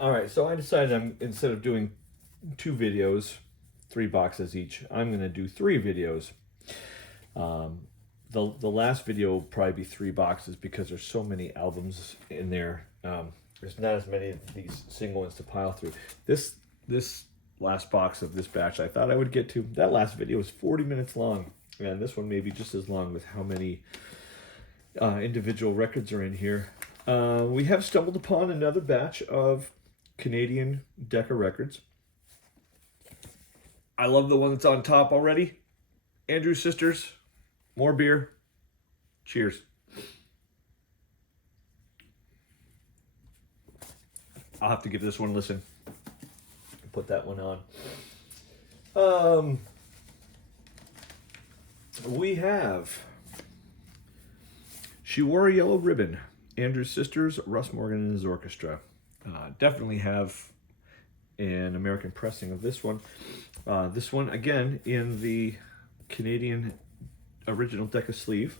All right, so I decided instead of doing 2 videos, 3 boxes each, I'm gonna do 3 videos. Um, the last video will probably be 3 boxes because there's so many albums in there. There's not as many of these single ones to pile through. This last box of this batch, I thought I would get to. That last video was 40 minutes long, and this one may be just as long with how many individual records are in here. We have stumbled upon another batch of Canadian Decca records. I love the one that's on top already. Andrews Sisters, more beer. Cheers. I'll have to give this one a listen. Put that one on. We have She Wore a Yellow Ribbon, Andrews Sisters, Russ Morgan and his orchestra. Definitely have an American pressing of this one. This one, again, in the Canadian original Decca sleeve.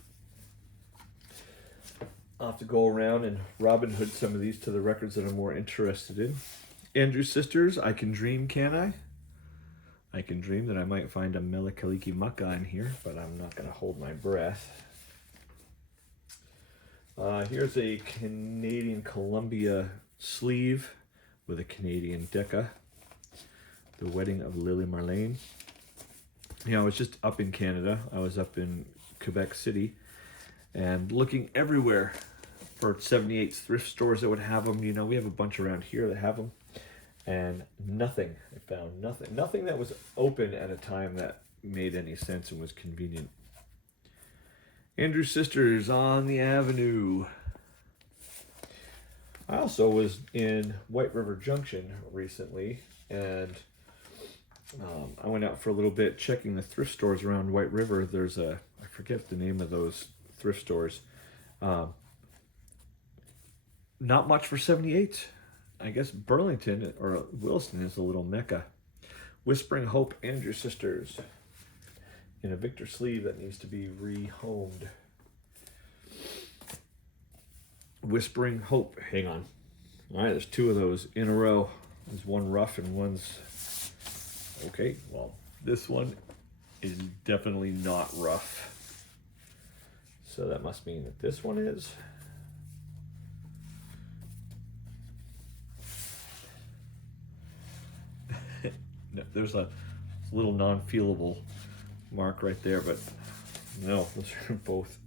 I'll have to go around and Robin Hood some of these to the records that I'm more interested in. Andrews Sisters, I Can Dream, Can I? I can dream that I might find a Mele Kalikimaka in here, but I'm not going to hold my breath. Here's a Canadian Columbia sleeve with a Canadian Decca. The Wedding of Lily Marlene. You know, I was just up in Canada. I was up in Quebec City and looking everywhere for 78 thrift stores that would have them. You know, we have a bunch around here that have them. And nothing. I found nothing. Nothing that was open at a time that made any sense and was convenient. Andrews Sisters, On the Avenue. I also was in White River Junction recently, and I went out for a little bit checking the thrift stores around White River. There's I forget the name of those thrift stores. Not much for 78. I guess Burlington or Wilson is a little mecca. Whispering Hope, Andrews Sisters, in a Victor sleeve that needs to be rehomed. Whispering Hope, hang on. All right, there's 2 of those in a row. There's one rough and one's okay. Well, this one is definitely not rough. So that must mean that this one is. No, there's a little non-feelable mark right there, but no, those are both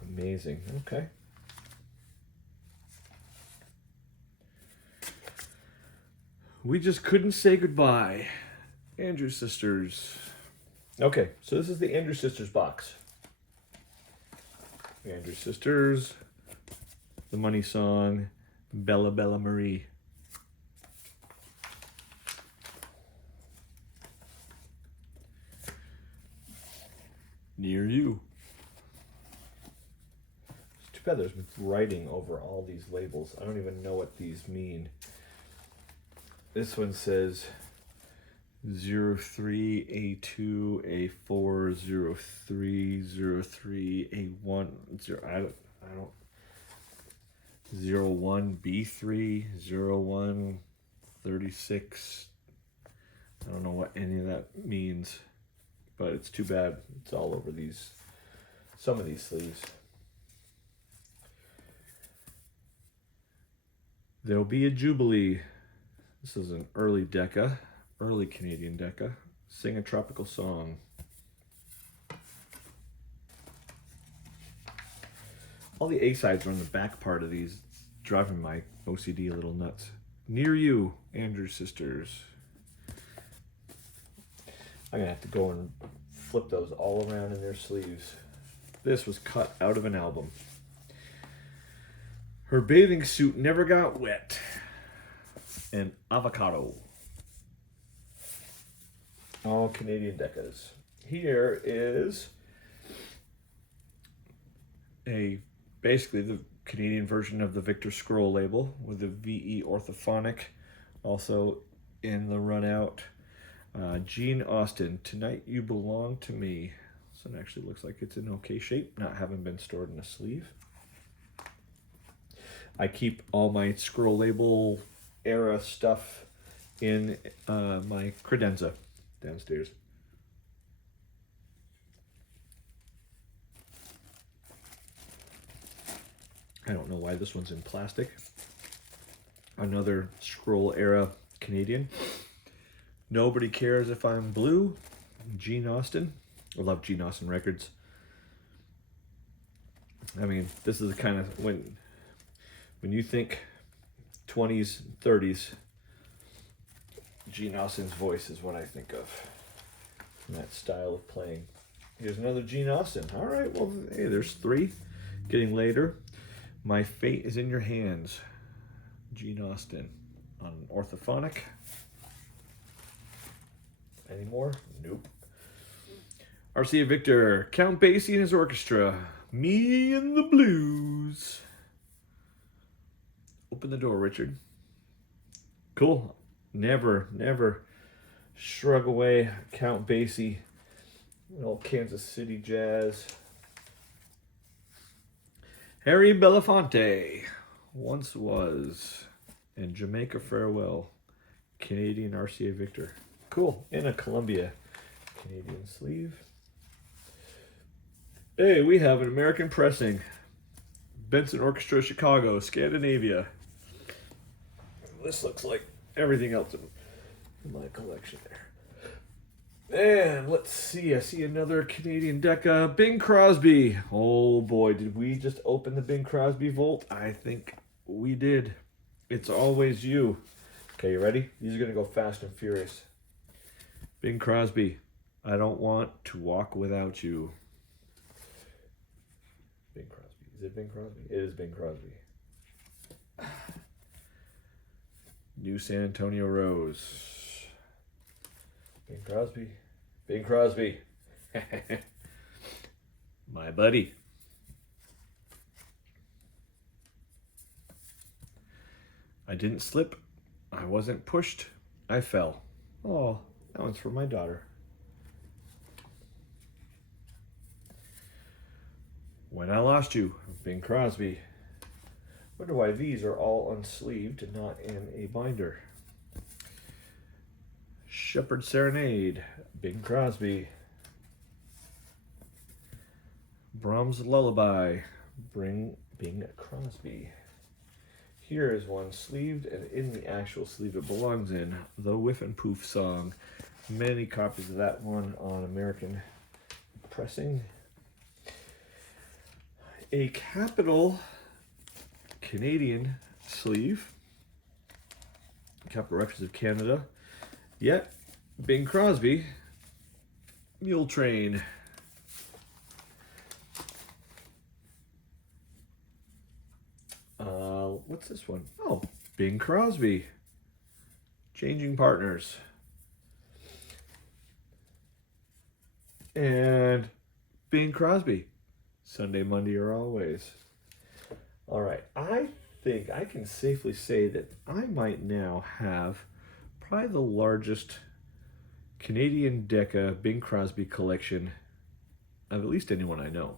amazing. Okay. We Just Couldn't Say Goodbye. Andrews Sisters. Okay, so this is the Andrews Sisters box. Andrews Sisters, The Money Song, Bella Bella Marie. Near You. It's too bad there's writing over all these labels. I don't even know what these mean. This one says 03, A2, A4, 03, 03, A1, 0, I don't 01, B3, 01, 36. I don't know what any of that means. But it's too bad it's all over some of these sleeves. There'll Be a Jubilee. This is an early Decca, early Canadian Decca. Sing a Tropical Song. All the A-sides are on the back part of these. It's driving my OCD a little nuts. Near You, Andrews Sisters. I'm going to have to go and flip those all around in their sleeves. This was cut out of an album. Her Bathing Suit Never Got Wet. And Avocado. All Canadian Deccas. Here is basically the Canadian version of the Victor Scroll label with the VE orthophonic. Also in the run out. Gene Austin, Tonight You Belong to Me. So it actually looks like it's in okay shape, not having been stored in a sleeve. I keep all my scroll label era stuff in my credenza downstairs. I don't know why this one's in plastic. Another scroll era Canadian. Nobody Cares If I'm Blue. Gene Austin. I love Gene Austin records. I mean, this is the kind of when you think 20s, 30s, Gene Austin's voice is what I think of. And that style of playing. Here's another Gene Austin. All right, well, hey, there's 3. Getting later. My Fate Is in Your Hands. Gene Austin on orthophonic. Any more? Nope. RCA Victor, Count Basie and his orchestra. Me and the Blues. Open the door, Richard. Cool. Never shrug away Count Basie. Old Kansas City jazz. Harry Belafonte, Once Was, and Jamaica Farewell, Canadian RCA Victor. Cool, in a Columbia Canadian sleeve. Hey, we have an American pressing. Benson Orchestra, Chicago, Scandinavia. This looks like everything else in my collection there. And let's see, I see another Canadian Decca, Bing Crosby. Oh boy, did we just open the Bing Crosby vault? I think we did. It's Always You. Okay, you ready? These are going to go fast and furious. Bing Crosby, I Don't Want to Walk Without You. Bing Crosby. Is it Bing Crosby? It is Bing Crosby. New San Antonio Rose. Bing Crosby. Bing Crosby. My buddy. I didn't slip. I wasn't pushed. I fell. Oh, that one's for my daughter. When I Lost You. Bing Crosby. Wonder why these are all unsleeved and not in a binder. Shepherd Serenade, Bing Crosby. Brahms Lullaby, Bing Crosby. Here is one sleeved, and in the actual sleeve it belongs in, The Whiff and Poof Song. Many copies of that one on American pressing. A Capitol Canadian sleeve. Capitol Records of Canada. Yet, Bing Crosby, Mule Train. What's this one? Oh, Bing Crosby, Changing Partners. And Bing Crosby, Sunday, Monday, or Always. All right, I think I can safely say that I might now have probably the largest Canadian Decca Bing Crosby collection of at least anyone I know.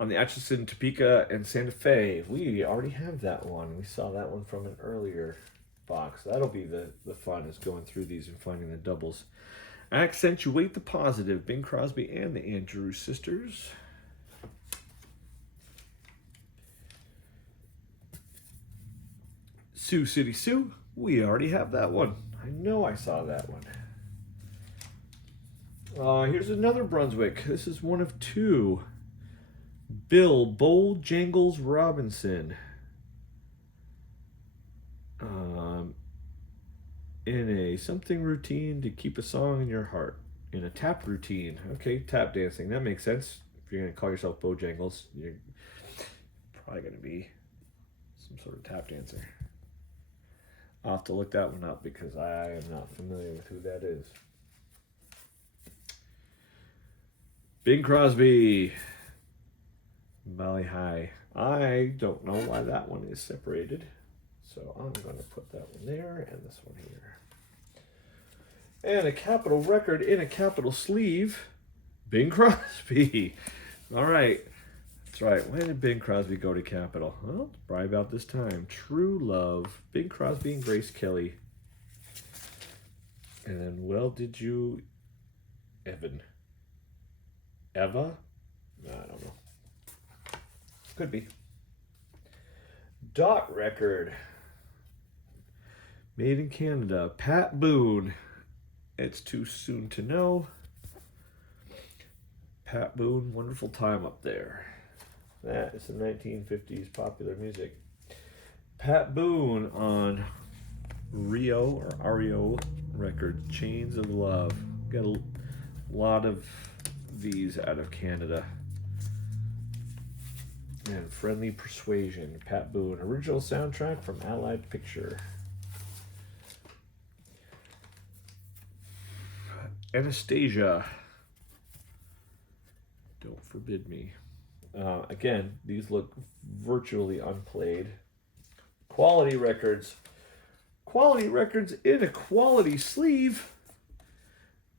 On the Atchison, Topeka, and Santa Fe, we already have that one. We saw that one from an earlier box. That'll be the fun, is going through these and finding the doubles. Accentuate the Positive, Bing Crosby and the Andrews Sisters. Sioux City Sue, we already have that one. I know I saw that one. Here's another Brunswick. This is one of 2. Bill Bojangles Robinson. In a something routine to keep a song in your heart. In a tap routine. Okay, tap dancing. That makes sense. If you're going to call yourself Bojangles, you're probably going to be some sort of tap dancer. I'll have to look that one up because I am not familiar with who that is. Bing Crosby, Valley High. I don't know why that one is separated. So I'm going to put that one there and this one here. And a Capitol record in a Capitol sleeve, Bing Crosby. All right. That's right. When did Bing Crosby go to Capitol? Well, probably about this time. True Love. Bing Crosby and Grace Kelly. And then, well, did you... Evan. Eva? I don't know. Could be. Dot record. Made in Canada. Pat Boone. It's too soon to know. Pat Boone, Wonderful Time Up There. That is some 1950s popular music. Pat Boone on Rio or REO record, Chains of Love. Got a lot of these out of Canada. And Friendly Persuasion, Pat Boone. Original soundtrack from Allied Picture. Anastasia. Don't Forbid Me. Again, these look virtually unplayed. Quality records. Quality records in a quality sleeve.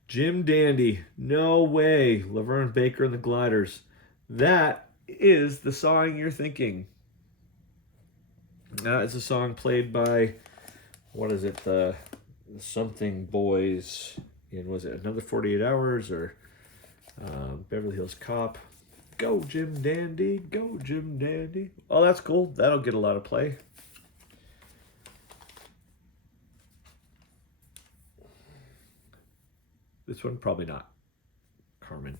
Jim Dandy. No way. Laverne Baker and the Gliders. That is the song you're thinking. It's a song played by, what is it, the Something Boys in, was it Another 48 Hours or Beverly Hills Cop? Go Jim Dandy, go Jim Dandy. Oh, that's cool. That'll get a lot of play. This one, probably not. Carmen.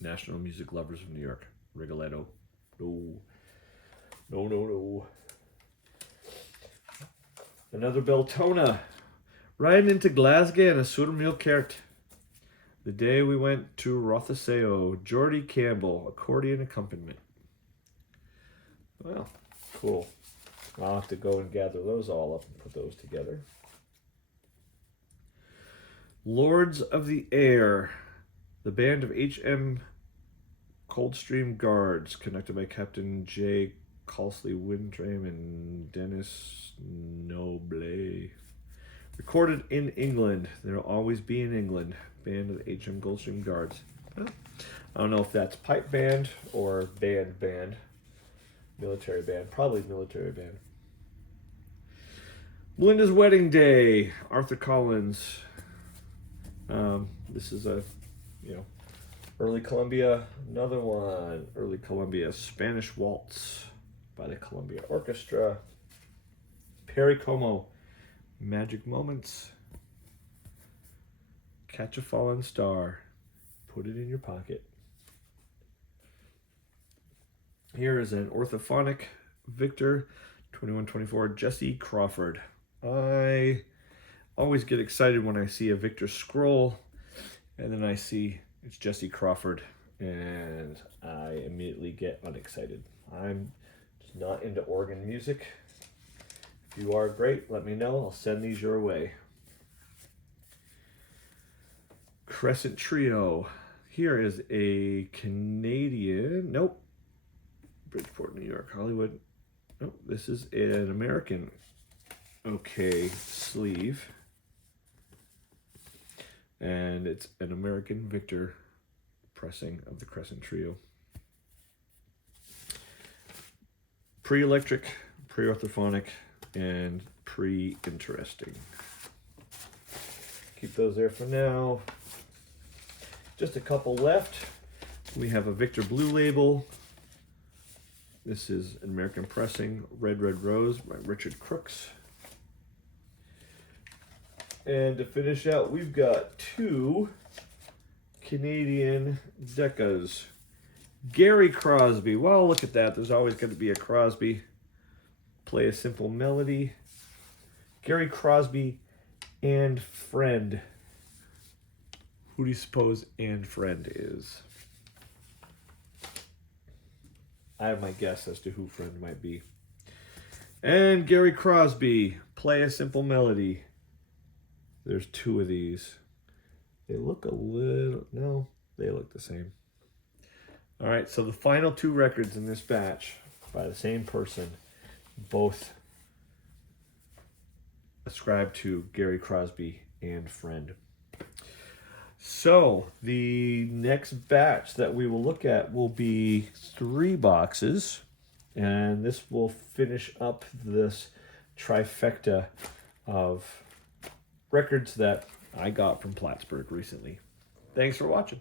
National Music Lovers of New York. Rigoletto. No. No, no, no. Another Beltona. Riding into Glasgow and a Surmil Kert. The day we went to Rotheseo. Geordie Campbell. Accordion accompaniment. Well, cool. I'll have to go and gather those all up and put those together. Lords of the Air. The band of H.M. Coldstream Guards, conducted by Captain J. Calsley Windram and Dennis Noble. Recorded in England. There'll always be in England. Band of the H.M. Coldstream Guards. Well, I don't know if that's pipe band or band. Military band. Probably military band. Melinda's Wedding Day. Arthur Collins. This is a, early Columbia. Another one, early Columbia. Spanish Waltz by the Columbia Orchestra. Perry Como. Magic Moments. Catch a Fallen Star. Put it in your pocket. Here is an orthophonic Victor 2124 Jesse Crawford. I always get excited when I see a Victor scroll and then I see it's Jesse Crawford and I immediately get unexcited. I'm just not into organ music. If you are, great, let me know. I'll send these your way. Crescent Trio. Here is a Canadian, Bridgeport, New York, Hollywood. Nope, this is an American, sleeve. And it's an American Victor pressing of the Crescent Trio. Pre-electric, pre-orthophonic, and pre-interesting. Keep those there for now. Just a couple left. We have a Victor Blue Label. This is an American pressing, Red Red Rose by Richard Crooks. And to finish out, we've got two Canadian Decas. Gary Crosby. Well, look at that. There's always going to be a Crosby. Play a Simple Melody. Gary Crosby and Friend. Who do you suppose and Friend is? I have my guess as to who Friend might be. And Gary Crosby, Play a Simple Melody. There's two of these. They look a little... No, they look the same. All right, so the final two records in this batch by the same person, both ascribed to Gary Crosby and Friend. So the next batch that we will look at will be 3 boxes, and this will finish up this trifecta of records that I got from Plattsburgh recently. Thanks for watching.